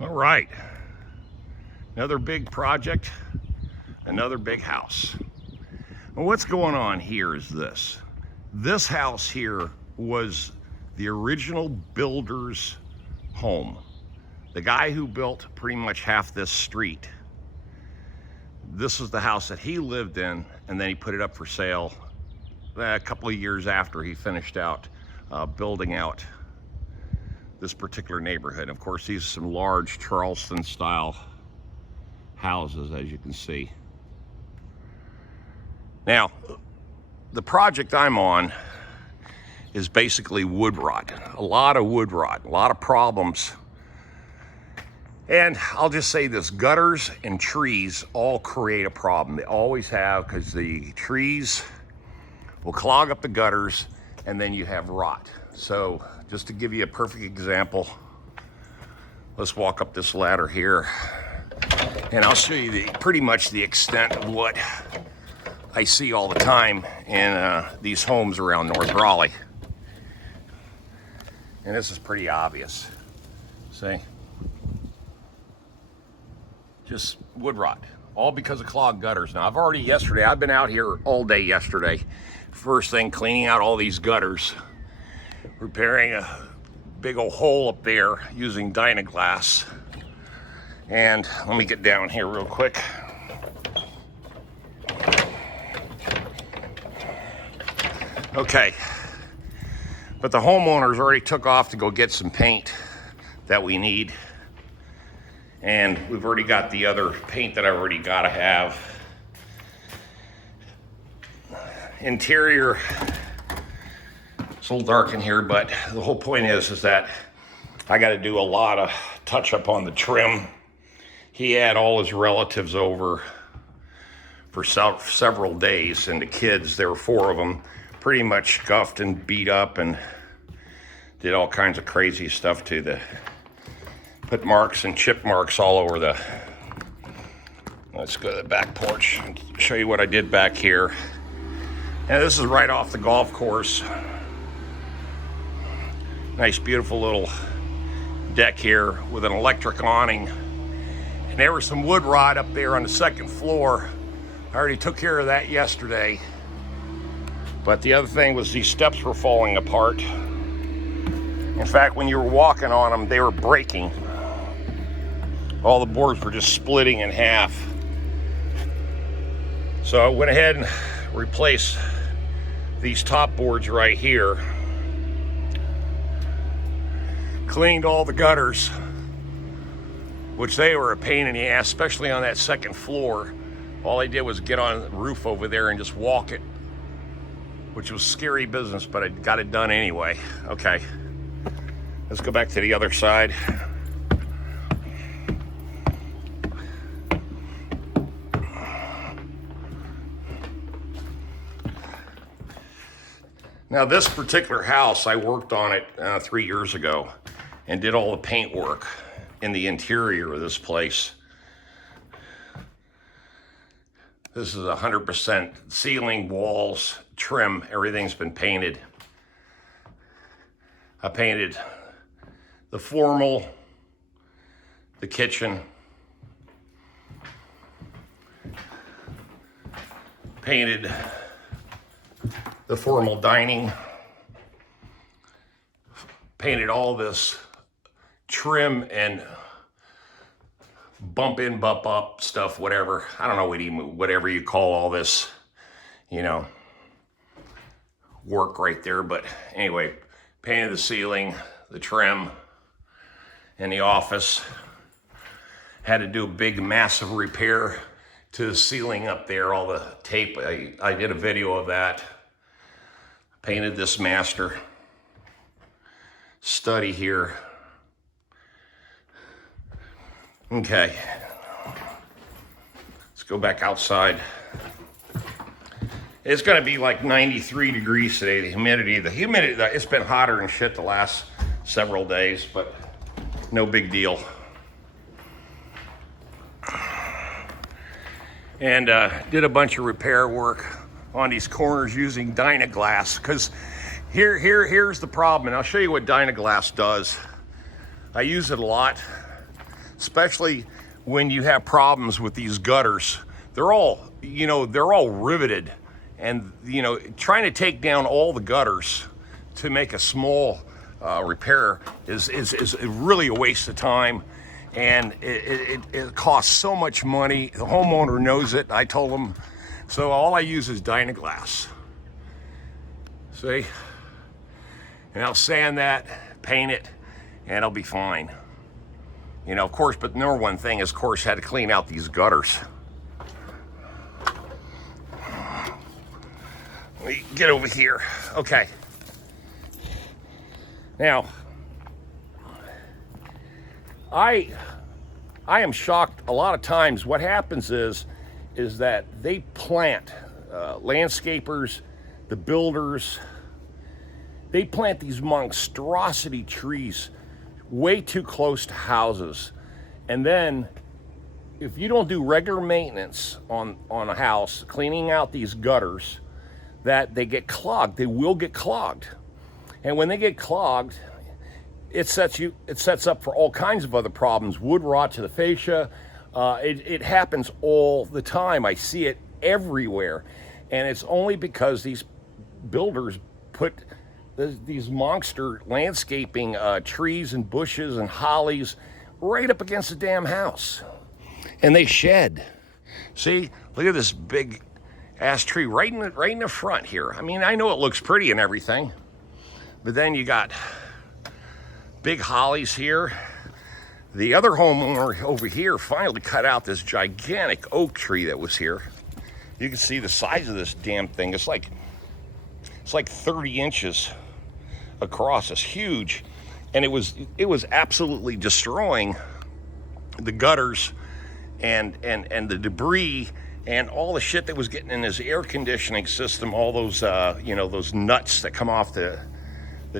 All right, another big project, another big house. And what's going on here is this. This house here was the original builder's home. The guy who built pretty much half this street. This is the house that he lived in, and then he put it up for sale a couple of years after he finished out building out this particular neighborhood. Of course, these are some large Charleston style houses, as you can see. Now, the project I'm on is basically wood rot. A lot of wood rot, a lot of problems. And I'll just say this, gutters and trees all create a problem. They always have, because the trees will clog up the gutters and then you have rot. So just to give you a perfect example, let's walk up this ladder here and I'll show you pretty much the extent of what I see all the time in these homes around North Raleigh. And this is pretty obvious. See? Just wood rot, all because of clogged gutters. Now, I've been out here all day yesterday. First thing, cleaning out all these gutters, repairing a big old hole up there using Dynaglass. And let me get down here real quick. Okay, but the homeowners already took off to go get some paint that we need. And we've already got the other paint that I already gotta have. Interior, it's a little dark in here, but the whole point is that I gotta do a lot of touch up on the trim. He had all his relatives over for several days, and the kids, there were 4 of them, pretty much scuffed and beat up and did all kinds of crazy stuff to the, put marks and chip marks all over the, let's go to the back porch and show you what I did back here. And this is right off the golf course. Nice, beautiful little deck here with an electric awning. And there was some wood rot up there on the second floor. I already took care of that yesterday. But the other thing was these steps were falling apart. In fact, when you were walking on them, they were breaking. All the boards were just splitting in half. So I went ahead and replaced these top boards right here. Cleaned all the gutters, which they were a pain in the ass, especially on that second floor. All I did was get on the roof over there and just walk it, which was scary business, but I got it done anyway. Okay, let's go back to the other side. Now, this particular house, I worked on it 3 years ago and did all the paint work in the interior of this place. This is 100% ceiling, walls, trim, everything's been painted. I painted the formal, the kitchen, painted the formal dining, painted all this trim and bump in, bump up stuff, whatever. I don't know whatever you call all this, you know, work right there. But anyway, painted the ceiling, the trim, in the office. Had to do a big, massive repair to the ceiling up there, all the tape. I did a video of that. Painted this master study here. Okay, let's go back outside. It's gonna be like 93 degrees today. The humidity, it's been hotter and shit the last several days, but no big deal. And did a bunch of repair work on these corners using Dynaglass, because here's the problem, and I'll show you what Dynaglass does. I use it a lot. especially when you have problems with these gutters. They're all, they're all riveted, and trying to take down all the gutters to make a small repair is really a waste of time, and it costs so much money. The homeowner knows it. I told him, so all I use is Dynaglass. See, and I'll sand that, paint it, and it'll be fine. Of course, but the number one thing is, of course, had to clean out these gutters. Let me get over here. Okay. Now, I am shocked a lot of times. What happens is that they plant, landscapers, the builders, they plant these monstrosity trees way too close to houses. And then if you don't do regular maintenance on a house, cleaning out these gutters, that they get clogged. They will get clogged. And when they get clogged, it sets up for all kinds of other problems. Wood rot to the fascia. It happens all the time. I see it everywhere. And it's only because these builders put these monster landscaping trees and bushes and hollies right up against the damn house. And they shed. See, look at this big ash tree right in the front here. I mean, I know it looks pretty and everything, but then you got big hollies here. The other homeowner over here finally cut out this gigantic oak tree that was here. You can see the size of this damn thing. It's like 30 inches across. It's huge, and it was absolutely destroying the gutters and the debris and all the shit that was getting in his air conditioning system. All those those nuts that come off the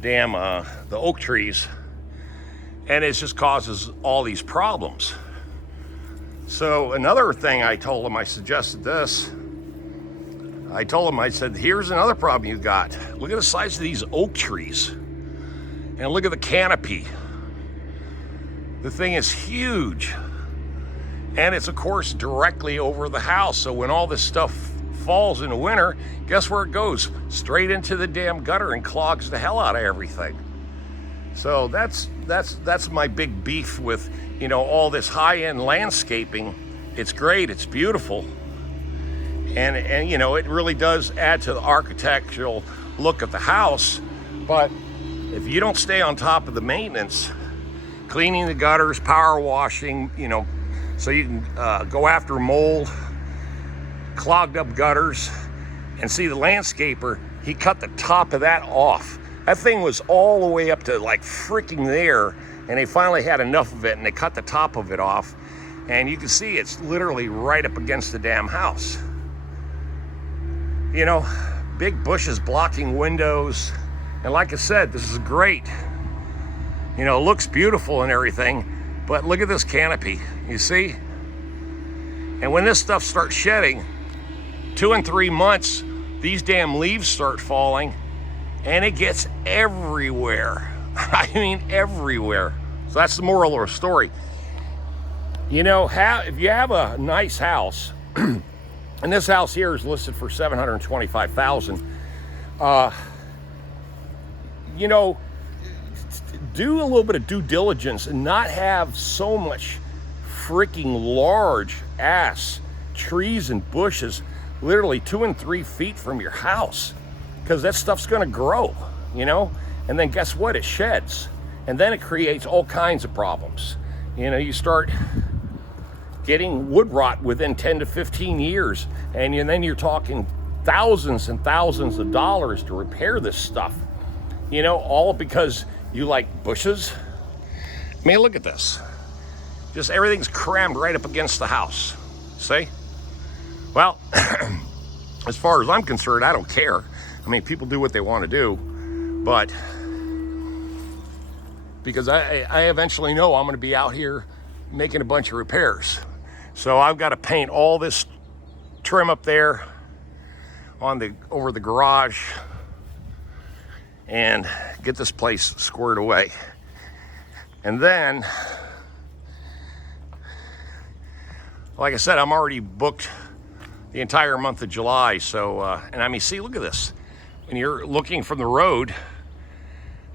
damn the oak trees, and it just causes all these problems. So another thing I told him, I suggested this. I told him, I said, here's another problem you've got. Look at the size of these oak trees. And look at the canopy. The thing is huge. And it's, of course, directly over the house. So when all this stuff falls in the winter, guess where it goes? Straight into the damn gutter and clogs the hell out of everything. So that's my big beef with, all this high-end landscaping. It's great, it's beautiful. And it really does add to the architectural look of the house. But if you don't stay on top of the maintenance, cleaning the gutters, power washing, so you can go after mold, clogged up gutters, and see the landscaper, he cut the top of that off. That thing was all the way up to like freaking there, and they finally had enough of it, and they cut the top of it off. And you can see it's literally right up against the damn house. Big bushes blocking windows. And like I said, this is great. It looks beautiful and everything, but look at this canopy, you see? And when this stuff starts shedding, 2 and 3 months, these damn leaves start falling, and it gets everywhere. I mean, everywhere. So that's the moral of the story. If you have a nice house, and this house here is listed for $725,000. Do a little bit of due diligence and not have so much freaking large ass trees and bushes literally 2 and 3 feet from your house, because that stuff's going to grow, and then guess what? It sheds, and then it creates all kinds of problems. You start getting wood rot within 10 to 15 years, and then you're talking thousands and thousands of dollars to repair this stuff, all because you like bushes. I mean, look at this. Just everything's crammed right up against the house. See? Well, as far as I'm concerned, I don't care. I mean, people do what they want to do, but because I eventually know I'm going to be out here making a bunch of repairs. So I've got to paint all this trim up there over the garage and get this place squared away. And then like I said, I'm already booked the entire month of July. So, and I mean, see, look at this. When you're looking from the road,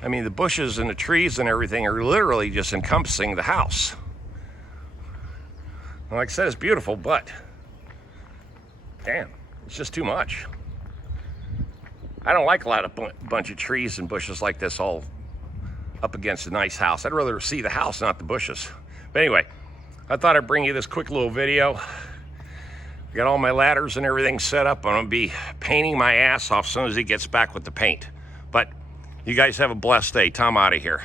I mean, the bushes and the trees and everything are literally just encompassing the house. And like I said, it's beautiful, but damn, it's just too much. I don't like a lot of bunch of trees and bushes like this all up against a nice house. I'd rather see the house, not the bushes. But anyway, I thought I'd bring you this quick little video. I got all my ladders and everything set up. I'm gonna be painting my ass off as soon as he gets back with the paint. But you guys have a blessed day. Tom out of here.